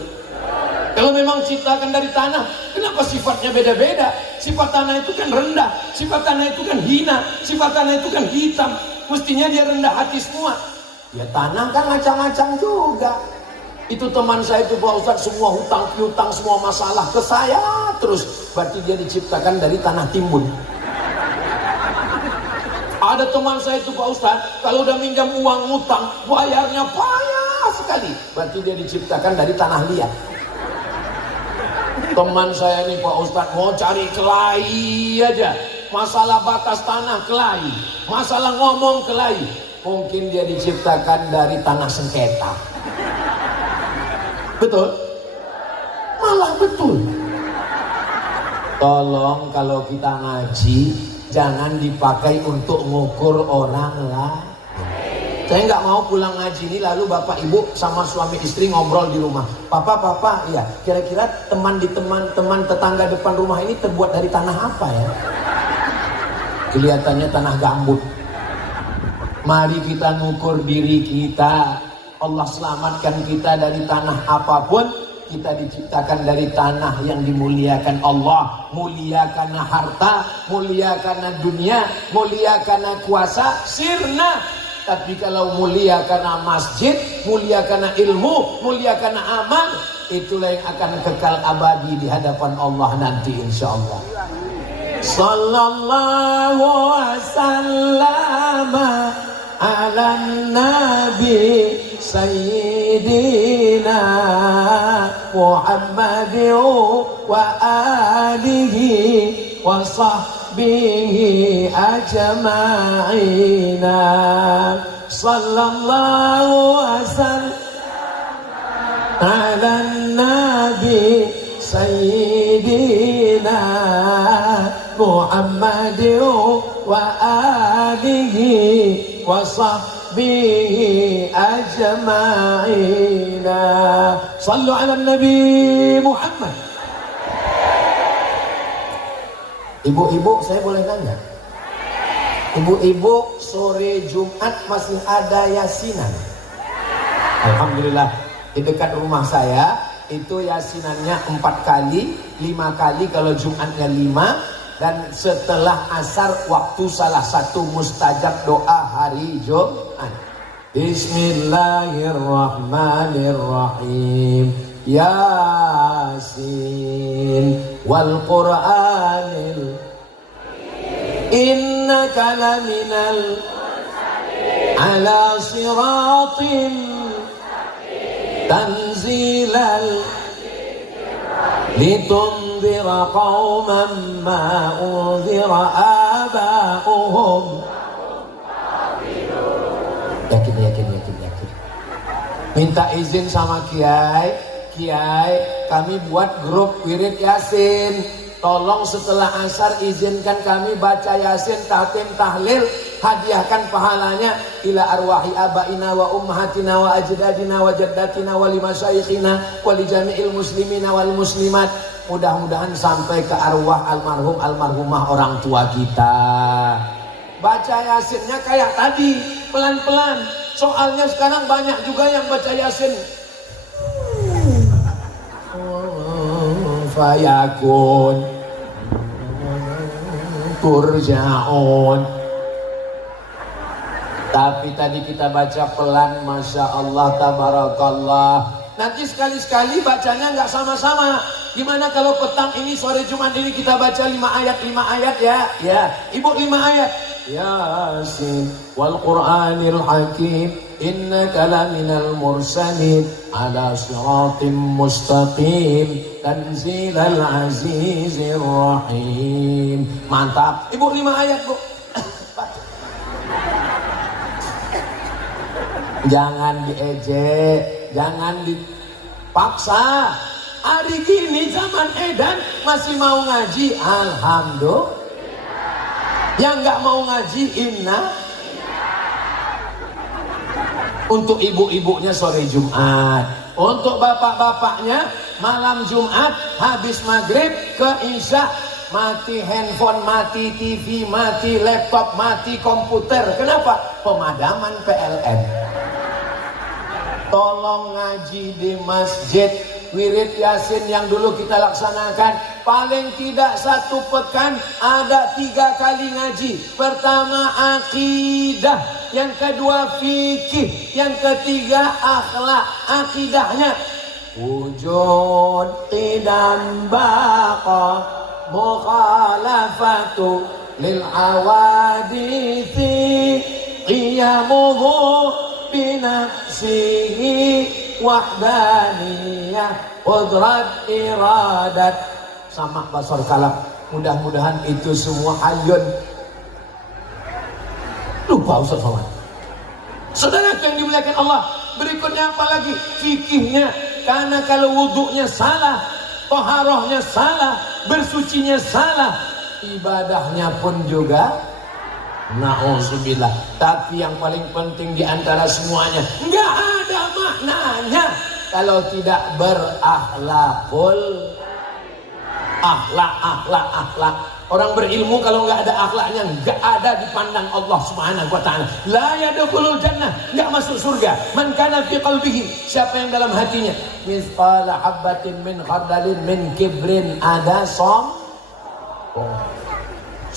Kalau memang ciptakan dari tanah, kenapa sifatnya beda-beda? Sifat tanah itu kan rendah, sifat tanah itu kan hina, sifat tanah itu kan hitam. Mestinya dia rendah hati semua. Ya tanah kan macam-macam juga. Itu teman saya itu Pak Ustadz, semua hutang piutang, semua masalah ke saya terus. Berarti dia diciptakan dari tanah timbun. Ada teman saya itu Pak Ustadz, kalau udah minjam uang ngutang, bayarnya payah sekali. Berarti dia diciptakan dari tanah liat. Teman saya ini Pak Ustadz mau cari kelahi aja, masalah batas tanah kelahi, masalah ngomong kelahi. Mungkin dia diciptakan dari tanah sengketa. Betul? Malah betul. Tolong kalau kita ngaji, jangan dipakai untuk ngukur orang lah. Saya nggak mau pulang ngaji ini lalu bapak ibu sama suami istri ngobrol di rumah. Papa, ya kira-kira teman tetangga depan rumah ini terbuat dari tanah apa ya? Kelihatannya tanah gambut. Mari kita ngukur diri kita. Allah selamatkan kita dari tanah apapun. Kita diciptakan dari tanah yang dimuliakan Allah. Mulia karena harta, mulia karena dunia, mulia karena kuasa, sirna. Tapi kalau mulia karena masjid, mulia karena ilmu, mulia karena amal, itulah yang akan kekal abadi di hadapan Allah nanti insyaallah. Sallallahu wasallam ala nabi sayyidina Muhammadin wa alihi wa sahbihi ajma'ina. Sallallahu wasallam ala nabi sayyidina Muhammadin wa alihi wa sahbihi ajma'ina. Sallu ala nabi Muhammad. Ibu-ibu, saya boleh nanya? Ibu-ibu, sore Jumat masih ada yasinan? Alhamdulillah, di dekat rumah saya itu yasinannya 4 kali, 5 kali kalau Jumatnya 5. Dan setelah asar waktu salah satu mustajab doa hari Jumat. Bismillahirrahmanirrahim. Yasin wal Qur'anil innaka laminal ala siratin tanzilal litunzira qauman ma unzira aba'uhum Yakin. Minta izin sama Kiai, kami buat grup wirid Yasin. Tolong setelah asar izinkan kami baca Yasin, tahtim, tahlil, hadiahkan pahalanya ila arwahi abaina wa ummahatina wa ajdadina wa jaddatina wa limasyayikhina wa li jami'il muslimina wal muslimat. Mudah-mudahan sampai ke arwah almarhum almarhumah orang tua kita. Baca Yasinnya kayak tadi, pelan-pelan. Soalnya sekarang banyak juga yang baca Yasin fayakun turja'un. Tapi tadi kita baca pelan, Masya Allah, tabarakallah. Nanti sekali-sekali bacanya nggak sama-sama. Gimana kalau petang ini, sore Jumat ini kita baca 5 ayat ya? Ya, Ibu 5 ayat. Yasin wal Qur'anil Hakim innaka laminal mursalin ala siratim mustaqim tanzilal azizir rahim. Mantap. Ibu 5 ayat, Bu. Jangan diejek, jangan dipaksa. Hari gini zaman edan masih mau ngaji, alhamdulillah. Yang nggak mau ngaji, inna. Untuk ibu-ibunya sore Jumat, untuk bapak-bapaknya malam Jumat habis maghrib ke isya, mati handphone, mati TV, mati laptop, mati komputer. Kenapa? Pemadaman PLN. Tolong ngaji di masjid. Wirid Yasin yang dulu kita laksanakan, paling tidak 1 pekan ada 3 kali ngaji. Pertama akidah, yang kedua fikih, yang ketiga akhlak. Akidahnya wujud qidam baqa mukhalafatu lil awadithi qiyamuhu binafsihi wahdaniyah qudrat iradat sama basar kalam. Mudah-mudahan itu semua ayun. Lupa Ustaz Somad. Saudara yang dimuliakan Allah, berikutnya apa lagi? Fikihnya. Karena kalau wudhunya salah, toharohnya salah, bersucinya salah, ibadahnya pun juga na'udzubillah. Tapi yang paling penting diantara semuanya, nggak ada maknanya kalau tidak berakhlakul akhlak. Orang berilmu kalau nggak ada akhlaknya, nggak ada dipandang Allah Subhanahu wa ta'ala. La yadkhulul jannah, nggak masuk surga. Man kana fi qalbihi, siapa yang dalam hatinya mithqala habatin min khardalin min kibrin, ada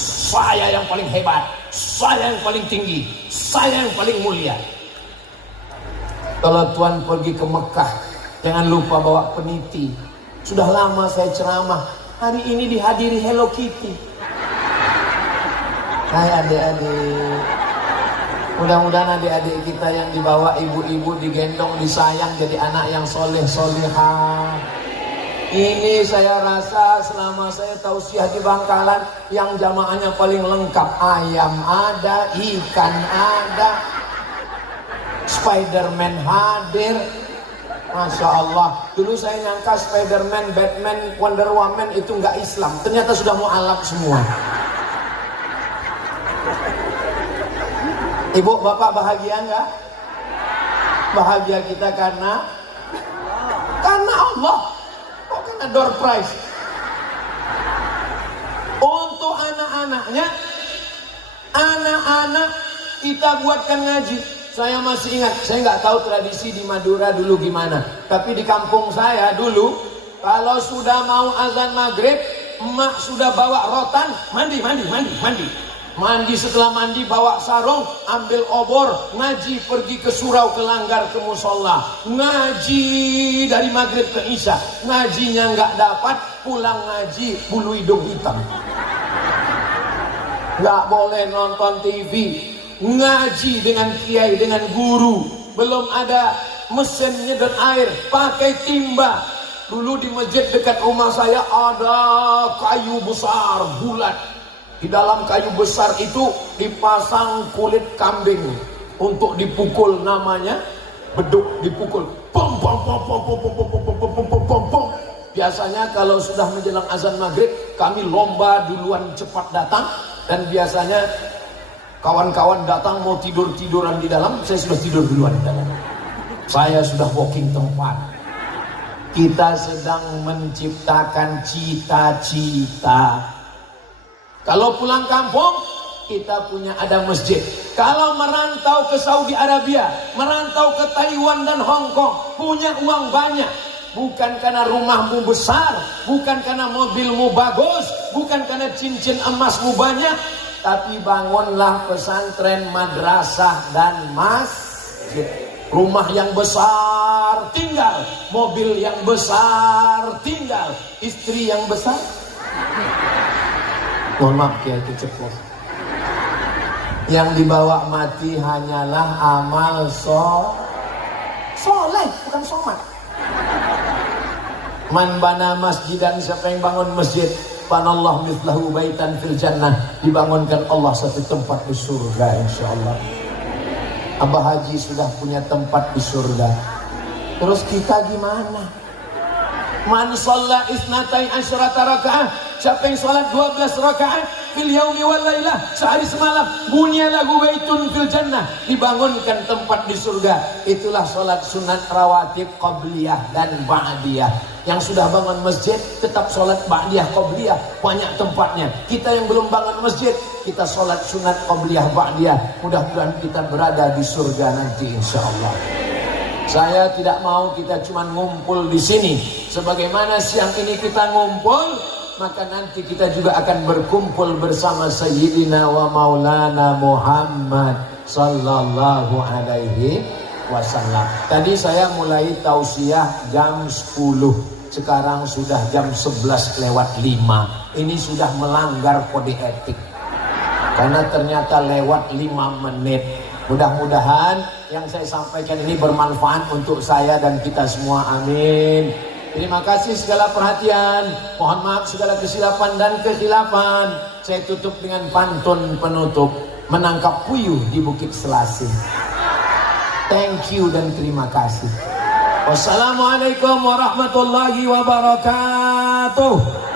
saya yang paling hebat, saya yang paling tinggi, saya yang paling mulia. Kalau Tuhan pergi ke Mekah, jangan lupa bawa peniti. Sudah lama saya ceramah, hari ini dihadiri Hello Kitty. Hai adik-adik, mudah-mudahan adik-adik kita yang dibawa ibu-ibu digendong, disayang, jadi anak yang soleh-solehah. Ini saya rasa selama saya tausiah di Bangkalan, yang jamaahnya paling lengkap. Ayam ada, ikan ada, Spiderman hadir. Masya Allah. Dulu saya nyangka Spiderman, Batman, Wonder Woman itu nggak Islam. Ternyata sudah mu'alaf semua. Ibu, bapak bahagia nggak? Bahagia kita karena Allah. Kok karena door prize? Untuk anak-anaknya, anak-anak kita buatkan ngaji. Saya masih ingat, saya nggak tahu tradisi di Madura dulu gimana, tapi di kampung saya dulu, kalau sudah mau azan maghrib, emak sudah bawa rotan, mandi. Setelah mandi bawa sarung, ambil obor, ngaji, pergi ke surau, ke langgar, ke musola, ngaji dari maghrib ke isya. Ngajinya nggak dapat, pulang ngaji bulu hidung hitam. Nggak boleh nonton TV. Ngaji dengan kiai, dengan guru. Belum ada mesin nyedot air, pakai timba. Dulu di masjid dekat rumah saya ada kayu besar bulat. Di dalam kayu besar itu dipasang kulit kambing. untuk dipukul, namanya beduk, dipukul. Pom pom pom pom pom pom pom pom pom pom pom pom. Biasanya kalau sudah menjelang azan maghrib, kami lomba duluan cepat datang, dan biasanya kawan-kawan datang mau tidur-tiduran di dalam, saya sudah tidur duluan di dalam. Saya sudah booking tempat. Kita sedang menciptakan cita-cita. Kalau pulang kampung, kita punya ada masjid. Kalau merantau ke Saudi Arabia, merantau ke Taiwan dan Hong Kong, punya uang banyak, bukan karena rumahmu besar, bukan karena mobilmu bagus, bukan karena cincin emasmu banyak, tapi bangunlah pesantren, madrasah dan masjid. Rumah yang besar tinggal, mobil yang besar tinggal, istri yang besar. Mohon maaf ya, itu ceplos. Yang dibawa mati hanyalah amal soleh, bukan somat. Man bana masjidan, siapa yang bangun masjid, banallahu mithlahu baitan fil jannah, dibangunkan Allah satu tempat di surga insyaallah. Abah Haji sudah punya tempat di surga. Terus kita gimana? Man shalla isnatai asyrata rakaah, siapa yang salat 12 rakaat fil yaumi wal lailah, sehari semalam, bunya lahu baitun fil jannah, dibangunkan tempat di surga. Itulah salat sunat rawatib qabliyah dan ba'diyah. Yang sudah bangun masjid tetap salat ba'diyah qabliyah, banyak tempatnya. Kita yang belum bangun masjid, kita salat sunat qabliyah ba'diyah. Mudah-mudahan kita berada di surga nanti insyaallah. Saya tidak mau kita cuma ngumpul di sini. Sebagaimana siang ini kita ngumpul, maka nanti kita juga akan berkumpul bersama Sayyidina wa Maulana Muhammad sallallahu alaihi wasallam. Tadi saya mulai tausiah jam 10. Sekarang sudah jam 11:05. Ini sudah melanggar kode etik. Karena ternyata lewat 5 menit. Mudah-mudahan yang saya sampaikan ini bermanfaat untuk saya dan kita semua. Amin. Terima kasih segala perhatian. Mohon maaf segala kesilapan dan kekhilafan. Saya tutup dengan pantun penutup. Menangkap puyuh di Bukit Selasih. Thank you dan terima kasih. Wassalamualaikum warahmatullahi wabarakatuh.